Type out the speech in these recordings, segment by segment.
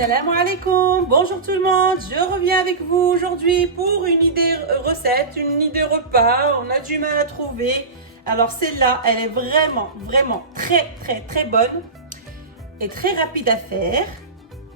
Assalamu alaikum, bonjour tout le monde, je reviens avec vous aujourd'hui pour une idée recette, une idée repas, on a du mal à trouver. Alors celle-là, elle est vraiment très bonne et très rapide à faire.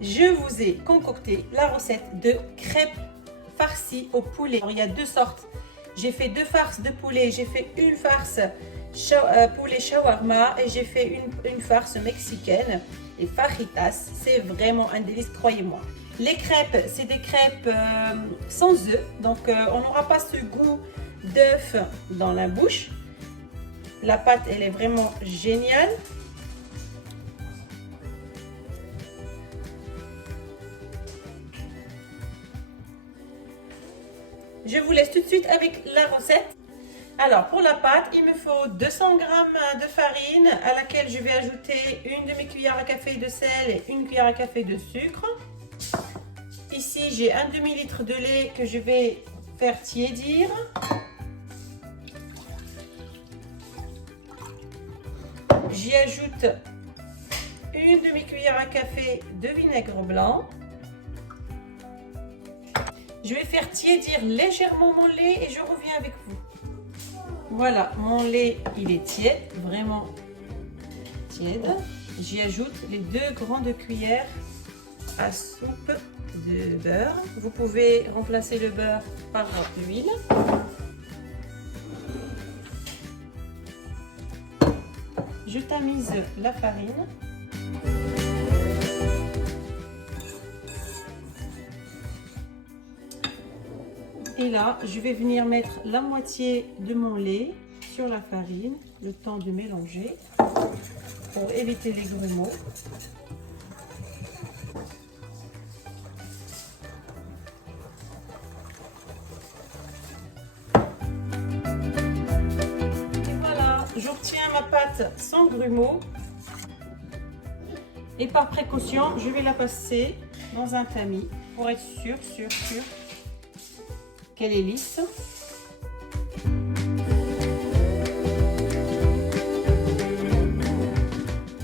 Je vous ai concocté la recette de crêpes farcies au poulet. Alors, il y a deux sortes, j'ai fait deux farces de poulet, j'ai fait une farce poulet shawarma et j'ai fait une farce mexicaine. Et fajitas, c'est vraiment un délice, croyez-moi. Les crêpes, c'est des crêpes sans œufs, donc on n'aura pas ce goût d'œuf dans la bouche. La pâte, elle est vraiment géniale. Je vous laisse tout de suite avec la recette. Alors pour la pâte, il me faut 200 g de farine à laquelle je vais ajouter une demi-cuillère à café de sel et une cuillère à café de sucre. Ici j'ai un demi-litre de lait que je vais faire tiédir. J'y ajoute une demi-cuillère à café de vinaigre blanc. Je vais faire tiédir légèrement mon lait et je reviens avec vous. Voilà, mon lait, il est tiède, vraiment tiède. J'y ajoute les 2 grandes cuillères à soupe de beurre. Vous pouvez remplacer le beurre par l'huile. Je tamise la farine. Et là, je vais venir mettre la moitié de mon lait sur la farine, le temps de mélanger pour éviter les grumeaux. Et voilà, j'obtiens ma pâte sans grumeaux. Et par précaution, je vais la passer dans un tamis pour être sûr qu'elle est lisse.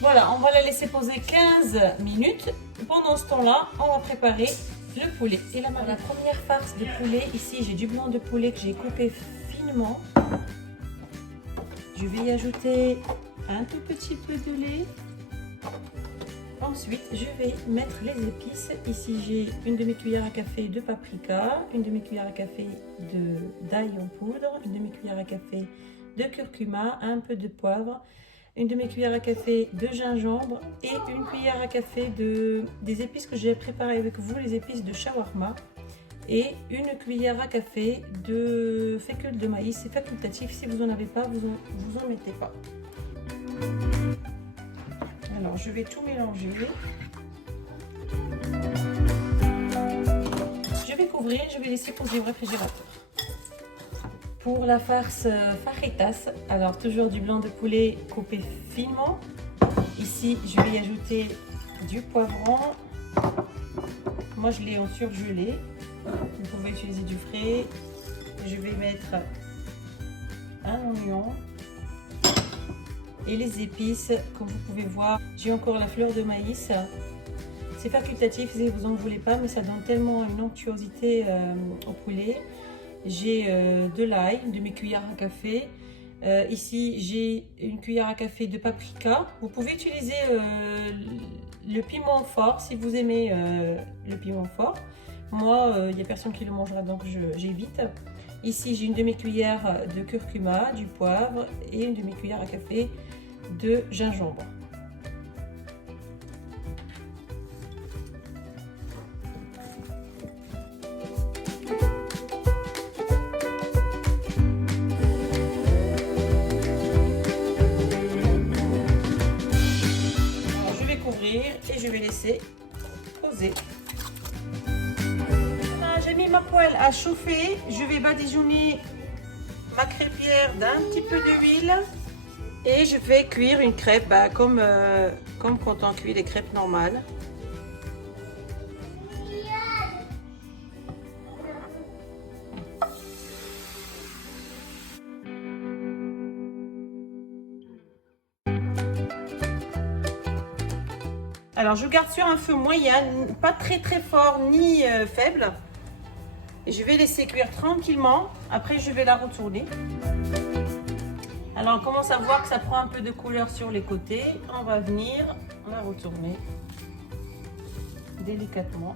Voilà, on va la laisser poser 15 minutes. Pendant ce temps-là, on va préparer le poulet. Et la première farce de poulet, ici j'ai du blanc de poulet que j'ai coupé finement. Je vais y ajouter un tout petit peu de lait. Ensuite, je vais mettre les épices. Ici, j'ai une demi-cuillère à café de paprika, une demi-cuillère à café d'ail en poudre, une demi-cuillère à café de curcuma, un peu de poivre, une demi-cuillère à café de gingembre et une cuillère à café des épices que j'ai préparées avec vous, les épices de shawarma, et une cuillère à café de fécule de maïs. C'est facultatif, si vous n'en avez pas, vous en mettez pas. Alors, je vais tout mélanger. Je vais couvrir, je vais laisser poser au réfrigérateur. Pour la farce fajitas, alors toujours du blanc de poulet coupé finement. Ici, je vais y ajouter du poivron. Moi, je l'ai en surgelé. Vous pouvez utiliser du frais. Je vais mettre un oignon. Et les épices, comme vous pouvez voir, j'ai encore la fleur de maïs. C'est facultatif si vous n'en voulez pas, mais ça donne tellement une onctuosité au poulet. J'ai de l'ail, une demi-cuillère à café. Ici, j'ai une cuillère à café de paprika. Vous pouvez utiliser le piment fort si vous aimez le piment fort. Moi, il n'y a personne qui le mangera, donc j'évite. Ici, j'ai une demi-cuillère de curcuma, du poivre et une demi-cuillère à café de gingembre. Alors, je vais couvrir et je vais laisser poser. J'ai mis ma poêle à chauffer. Je vais badigeonner ma crêpière d'un petit peu d'huile. Et je vais cuire une crêpe comme quand on cuit les crêpes normales. Alors, je garde sur un feu moyen, pas très très fort ni faible. Et je vais laisser cuire tranquillement. Après, je vais la retourner. Alors, on commence à voir que ça prend un peu de couleur sur les côtés. On va venir la retourner délicatement.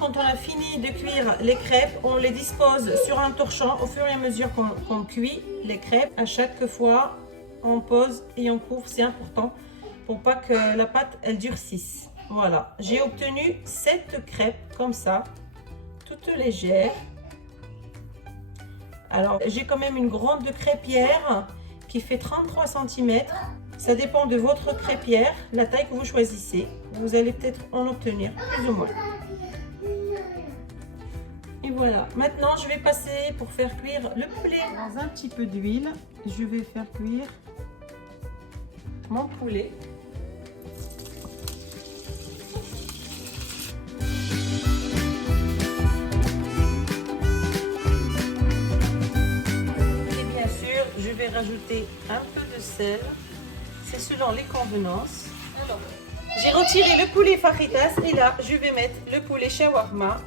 Quand on a fini de cuire les crêpes, on les dispose sur un torchon au fur et à mesure qu'on cuit les crêpes. À chaque fois, on pose et on couvre, c'est important pour pas que la pâte elle durcisse. Voilà, j'ai obtenu 7 crêpes comme ça, toutes légères. Alors, j'ai quand même une grande crêpière qui fait 33 cm. Ça dépend de votre crêpière, la taille que vous choisissez. Vous allez peut-être en obtenir plus ou moins. Et voilà, maintenant je vais passer pour faire cuire le poulet. Dans un petit peu d'huile, je vais faire cuire mon poulet. Et bien sûr, je vais rajouter un peu de sel. C'est selon les convenances. Alors, j'ai retiré le poulet fajitas et là, je vais mettre le poulet shawarma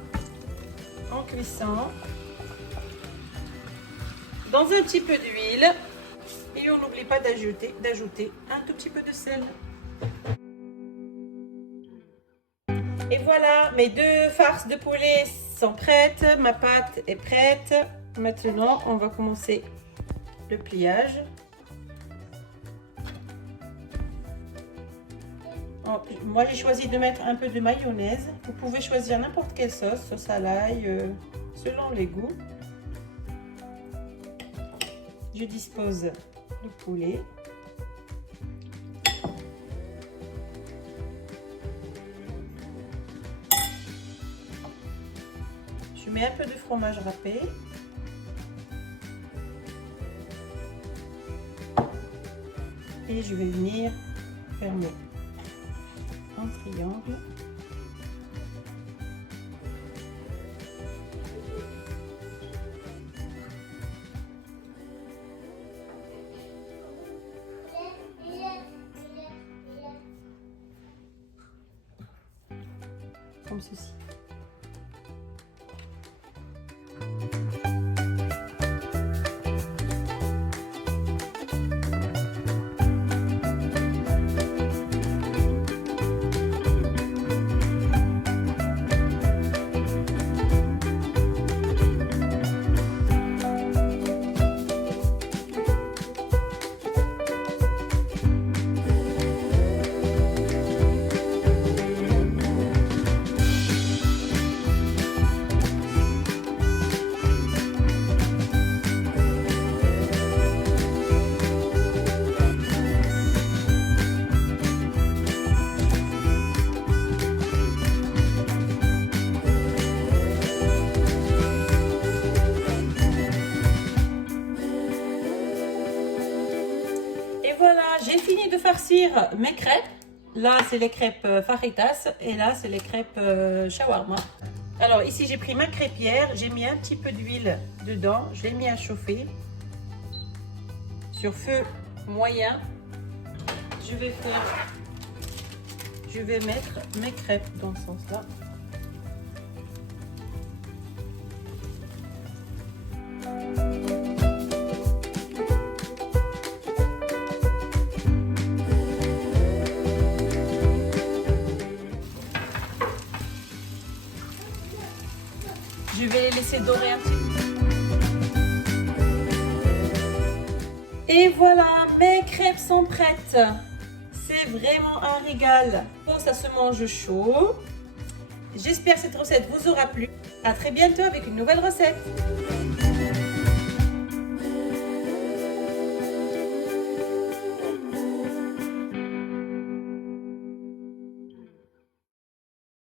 en cuisson dans un petit peu d'huile et on n'oublie pas d'ajouter un tout petit peu de sel. Et voilà, mes 2 farces de poulet sont prêtes, ma pâte est prête. Maintenant on va commencer le pliage. Moi j'ai choisi de mettre un peu de mayonnaise. Vous pouvez choisir n'importe quelle sauce à l'ail, selon les goûts. Je dispose le poulet. Je mets un peu de fromage râpé. Et je vais venir fermer en triangle. Comme ceci. Voilà, j'ai fini de farcir mes crêpes. Là, c'est les crêpes fajitas et là, c'est les crêpes shawarma. Alors ici, j'ai pris ma crêpière, j'ai mis un petit peu d'huile dedans, je l'ai mis à chauffer sur feu moyen. Je vais mettre mes crêpes dans ce sens-là. Je vais les laisser dorer un petit peu. Et voilà, mes crêpes sont prêtes. C'est vraiment un régal. Bon, ça se mange chaud. J'espère que cette recette vous aura plu. À très bientôt avec une nouvelle recette.